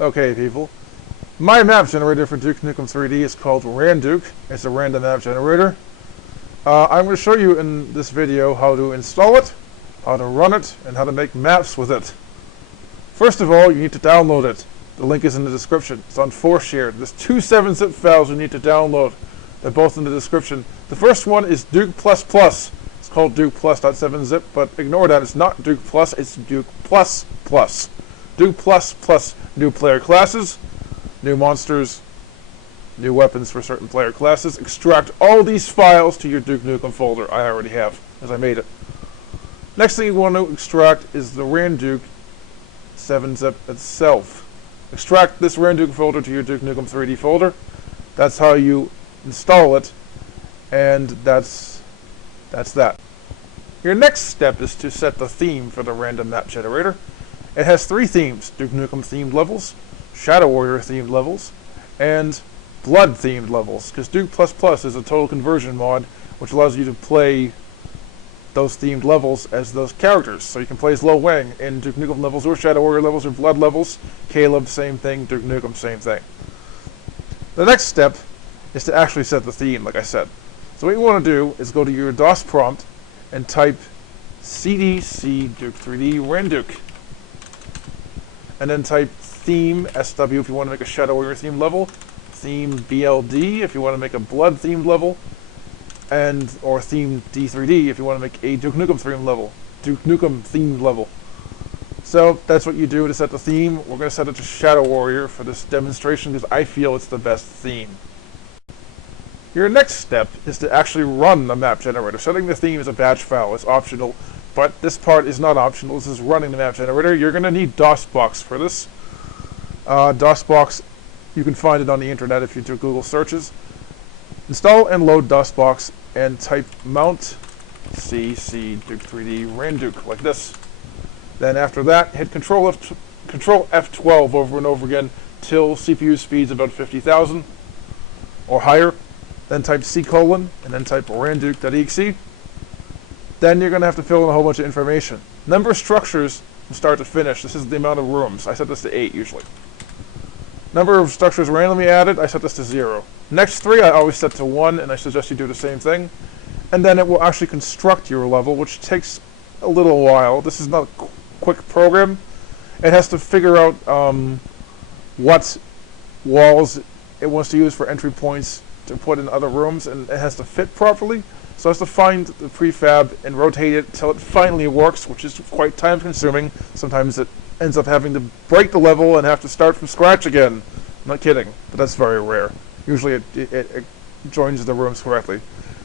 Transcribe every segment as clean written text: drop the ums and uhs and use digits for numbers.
Okay, people. My map generator for Duke 3d is called Randuke. It's a random map generator. I'm going to show you in this video how to install it, how to run it, and how to make maps with it. First of all, you need to download it. The link is in the description. It's on 4Share. There's two 7-zip files you need to download. They're both in the description. The first one is Duke++. It's called Duke Plus.7-zip, but ignore that. It's not Duke Plus, it's Duke++. Duke++, new player classes, new monsters, new weapons for certain player classes. Extract all these files to your Duke Nukem folder. I already have, as I made it. Next thing you want to extract is the Randuke 7-zip itself. Extract this Randuke folder to your Duke Nukem 3D folder. That's how you install it, and that's that. Your next step is to set the theme for the random map generator. It has 3 themes: Duke Nukem themed levels, Shadow Warrior themed levels, and Blood themed levels, because Duke++ is a total conversion mod which allows you to play those themed levels as those characters. So you can play as Lo Wang in Duke Nukem levels or Shadow Warrior levels or Blood levels. Caleb, same thing. Duke Nukem, same thing. The next step is to actually set the theme, like I said. So what you want to do is go to your DOS prompt and type cdc Duke3d Randuke. And then type theme SW if you want to make a Shadow Warrior themed level, theme BLD if you want to make a Blood themed level, or theme D3D if you want to make a Duke Nukem themed level. So that's what you do to set the theme. We're going to set it to Shadow Warrior for this demonstration because I feel it's the best theme. Your next step is to actually run the map generator. Setting the theme as a batch file is optional, but this part is not optional. This is running the map generator. You're going to need DOSBox for this. DOSBox, you can find it on the internet if you do Google searches. Install and load DOSBox and type mount cc Duke3d Randuke like this. Then after that, hit Control F12 over and over again till CPU speed's about 50,000 or higher. Then type C:, and then type randuke.exe. Then you're going to have to fill in a whole bunch of information. Number of structures from start to finish. This is the amount of rooms. I set this to 8 usually. Number of structures randomly added. I set this to 0. Next 3 I always set to 1, and I suggest you do the same thing. And then it will actually construct your level, which takes a little while. This is not a quick program. It has to figure out what walls it wants to use for entry points to put in other rooms, and it has to fit properly. So it has to find the prefab and rotate it till it finally works, which is quite time consuming. Sometimes it ends up having to break the level and have to start from scratch again. I'm not kidding, but that's very rare. Usually it joins the rooms correctly.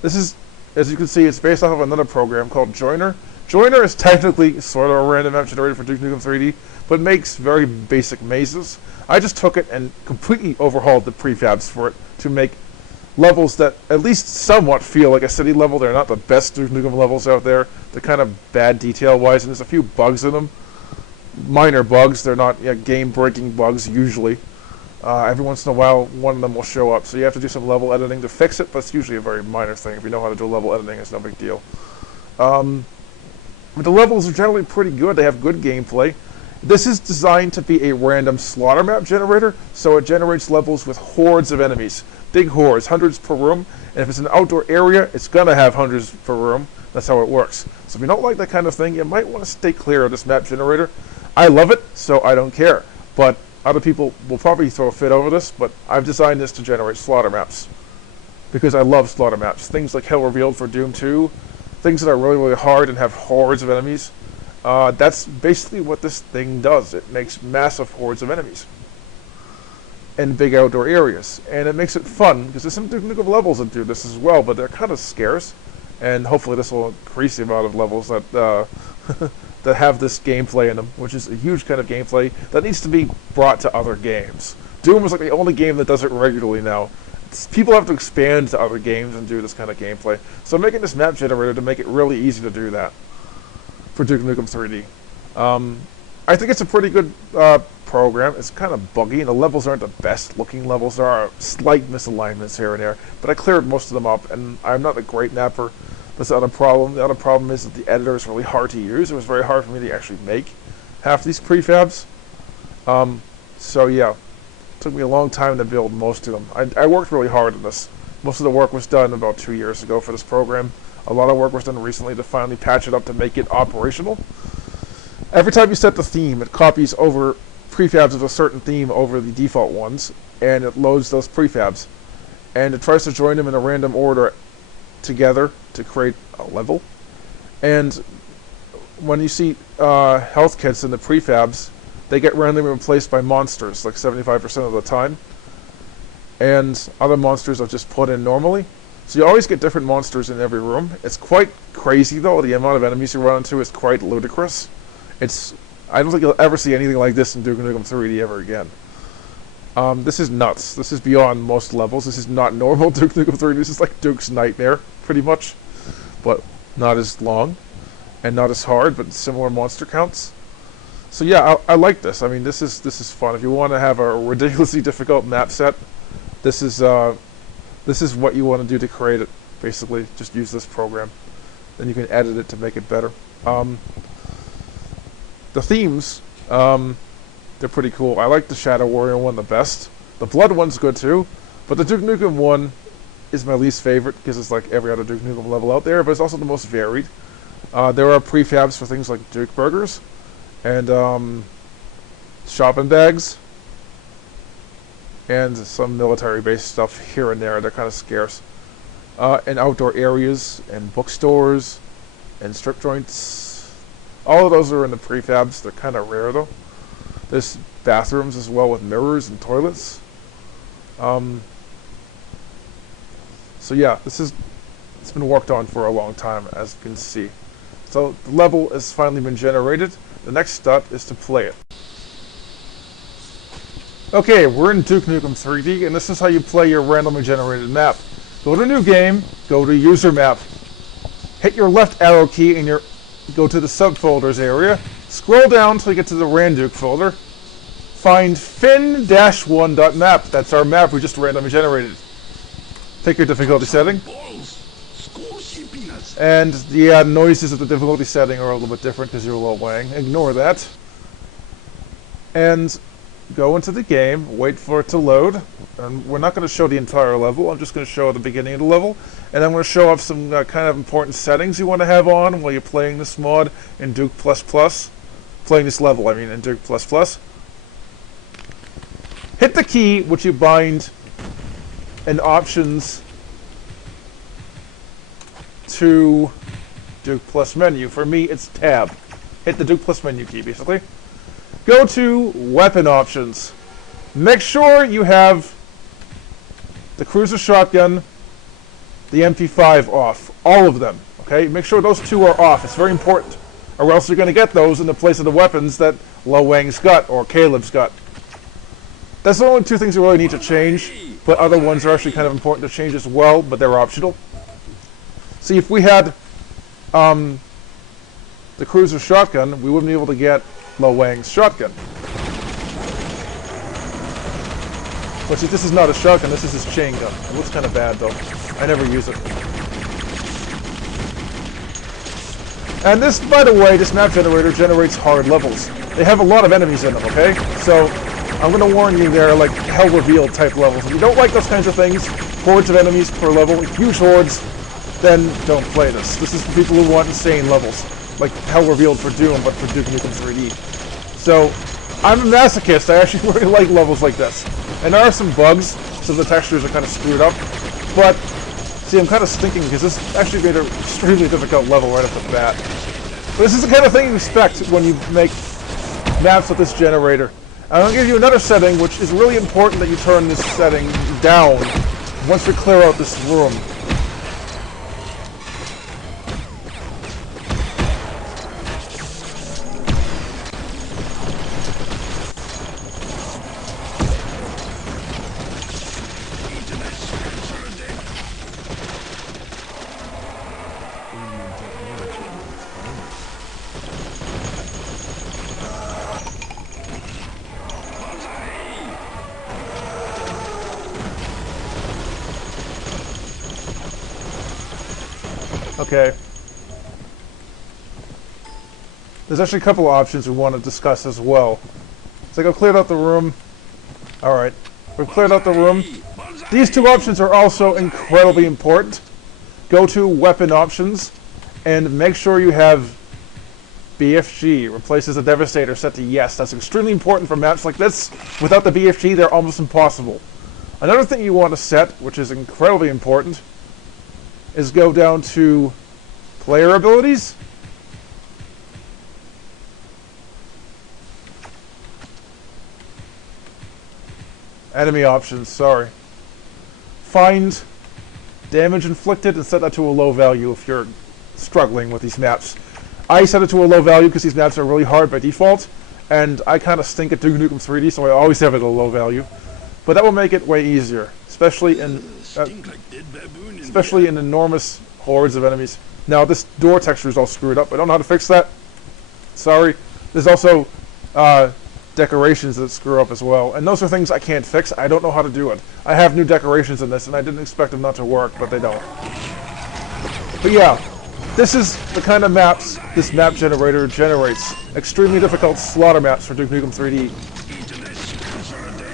This is, as you can see, it's based off of another program called Joiner. Joiner is technically sort of a random map generator for Duke Nukem 3D, but makes very basic mazes. I just took it and completely overhauled the prefabs for it to make levels that at least somewhat feel like a city level. They're not the best Duke Nukem levels out there. They're kind of bad detail-wise, and there's a few bugs in them. Minor bugs. They're not game-breaking bugs, usually. Every once in a while, one of them will show up, so you have to do some level editing to fix it, but it's usually a very minor thing. If you know how to do level editing, it's no big deal. But the levels are generally pretty good. They have good gameplay. This is designed to be a random slaughter map generator, so it generates levels with hordes of enemies. Big hordes, hundreds per room, and if it's an outdoor area, it's going to have hundreds per room. That's how it works. So if you don't like that kind of thing, you might want to stay clear of this map generator. I love it, so I don't care. But other people will probably throw a fit over this, but I've designed this to generate slaughter maps. Because I love slaughter maps. Things like Hell Revealed for Doom 2, things that are really, really hard and have hordes of enemies. That's basically what this thing does. It makes massive hordes of enemies in big outdoor areas, and it makes it fun because there's some Duke Nukem levels that do this as well, but they're kind of scarce, and hopefully this will increase the amount of levels that that have this gameplay in them, which is a huge kind of gameplay that needs to be brought to other games. Doom is like the only game that does it regularly now. People have to expand to other games and do this kind of gameplay, so I'm making this map generator to make it really easy to do that for Duke Nukem 3D. I think it's a pretty good program. It's kind of buggy, and the levels aren't the best looking levels. There are slight misalignments here and there, but I cleared most of them up, and I'm not a great mapper. That's the other problem. The other problem is that the editor is really hard to use. It was very hard for me to actually make half these prefabs. So yeah, it took me a long time to build most of them. I worked really hard on this. Most of the work was done about 2 years ago for this program. A lot of work was done recently to finally patch it up to make it operational. Every time you set the theme, it copies over prefabs of a certain theme over the default ones, and it loads those prefabs. And it tries to join them in a random order together to create a level. And when you see health kits in the prefabs, they get randomly replaced by monsters, like 75% of the time. And other monsters are just put in normally. So you always get different monsters in every room. It's quite crazy though, the amount of enemies you run into is quite ludicrous. I don't think you'll ever see anything like this in Duke 3d ever again. This is nuts. This is beyond most levels. This is not normal Duke 3d. This is like Duke's Nightmare, pretty much. But not as long, and not as hard, but similar monster counts. So yeah, I like this. I mean, this is fun. If you want to have a ridiculously difficult map set, this is what you want to do to create it. Basically, just use this program. Then you can edit it to make it better. The themes, they're pretty cool. I like the Shadow Warrior one the best. The Blood one's good too, but the Duke Nukem one is my least favorite because it's like every other Duke Nukem level out there, but it's also the most varied. There are prefabs for things like Duke Burgers and shopping bags and some military-based stuff here and there. They're kind of scarce. And outdoor areas and bookstores and strip joints. All of those are in the prefabs. They're kind of rare though. There's bathrooms as well with mirrors and toilets. So yeah, it's been worked on for a long time, as you can see. So the level has finally been generated. The next step is to play it. Okay, we're in Duke Nukem 3D, and this is how you play your randomly generated map. Go to New Game, go to User Map, hit your left arrow key and go to the subfolders area, scroll down until you get to the Randuke folder, find fin-1.map. That's our map we just randomly generated. Take your difficulty setting. And the noises of the difficulty setting are a little bit different because you're low Wang. Ignore that. And go into the game, wait for it to load. And we're not going to show the entire level, I'm just going to show the beginning of the level. And I'm going to show off some kind of important settings you want to have on while you're playing this mod in Duke++. Playing this level, I mean, in Duke++. Hit the key which you bind in Options to Duke Plus menu. For me, it's Tab. Hit the Duke Plus menu key, basically. Go to Weapon Options. Make sure you have the Cruiser Shotgun, the MP5 off. All of them, okay? Make sure those two are off. It's very important. Or else you're going to get those in the place of the weapons that Lo Wang's got or Caleb's got. That's the only two things you really need to change, but other ones are actually kind of important to change as well, but they're optional. See, if we had the Cruiser Shotgun, we wouldn't be able to get Lo Wang's shotgun. But see, this is not a shotgun, this is his chain gun. It looks kind of bad, though. I never use it. And this, by the way, this map generator generates hard levels. They have a lot of enemies in them, okay? So, I'm going to warn you, they're like Hell Revealed type levels. If you don't like those kinds of things, hordes of enemies per level, huge hordes, then don't play this. This is for people who want insane levels, like Hell Revealed for Doom, but for Duke Nukem 3D. So, I'm a masochist. I actually really like levels like this. And there are some bugs, so the textures are kind of screwed up. But, see, I'm kind of stinking because this actually made an extremely difficult level right off the bat. But this is the kind of thing you expect when you make maps with this generator. I'm going to give you another setting, which is really important that you turn this setting down once we clear out this room. Okay. There's actually a couple of options we want to discuss as well. So I go clear out the room. Alright, we've cleared out the room. These two options are also incredibly important. Go to Weapon Options, and make sure you have BFG, replaces the Devastator, set to yes. That's extremely important for maps like this. Without the BFG, they're almost impossible. Another thing you want to set, which is incredibly important, is go down to Player Abilities. Enemy Options, sorry. Find Damage Inflicted and set that to a low value if you're struggling with these maps. I set it to a low value because these maps are really hard by default, and I kind of stink at Duke Nukem 3D, so I always have it at a low value. But that will make it way easier, especially in enormous hordes of enemies. Now this door texture is all screwed up. I don't know how to fix that. Sorry. There's also decorations that screw up as well, and those are things I can't fix. I don't know how to do it. I have new decorations in this, and I didn't expect them not to work, but they don't. But yeah, this is the kind of maps this map generator generates. Extremely difficult slaughter maps for Duke Nukem 3D.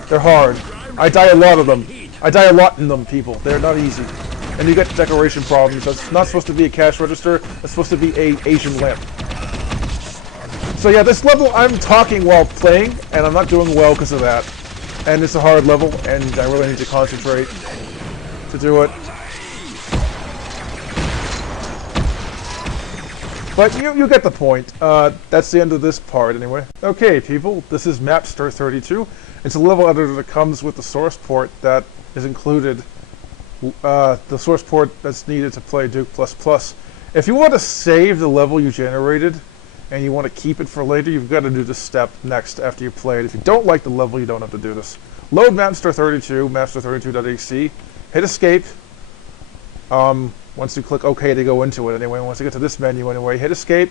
They're hard. I die a lot of them. I die a lot in them, people. They're not easy. And you get decoration problems. That's not supposed to be a cash register. That's supposed to be a Asian lamp. So yeah, this level I'm talking while playing, and I'm not doing well because of that. And it's a hard level, and I really need to concentrate to do it. But you get the point. That's the end of this part, anyway. Okay, people, this is Mapster 32. It's a level editor that comes with the source port that is included. The source port that's needed to play Duke++. If you want to save the level you generated, and you want to keep it for later, you've got to do this step next after you play it. If you don't like the level, you don't have to do this. Load Mapster 32, mapster32.exe, hit escape. Once you click OK to go into it anyway, once you get to this menu anyway, hit escape,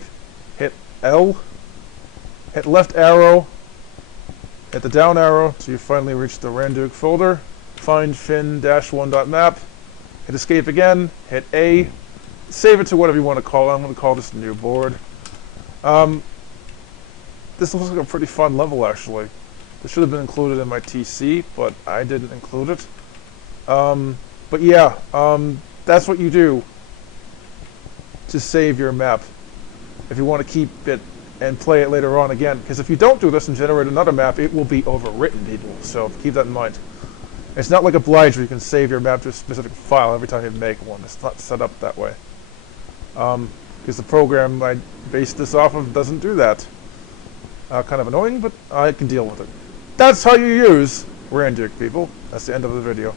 hit L, hit left arrow, hit the down arrow, so you finally reach the Randuke folder, find fin-1.map, hit escape again, hit A, save it to whatever you want to call it. I'm going to call this new board. This looks like a pretty fun level, actually. This should have been included in my TC, but I didn't include it. But yeah, that's what you do to save your map if you want to keep it and play it later on again. Because if you don't do this and generate another map, it will be overwritten, people. So keep that in mind. It's not like a Blige where you can save your map to a specific file every time you make one. It's not set up that way. Because the program I based this off of doesn't do that. Kind of annoying, but I can deal with it. That's how you use Randuke, people. That's the end of the video.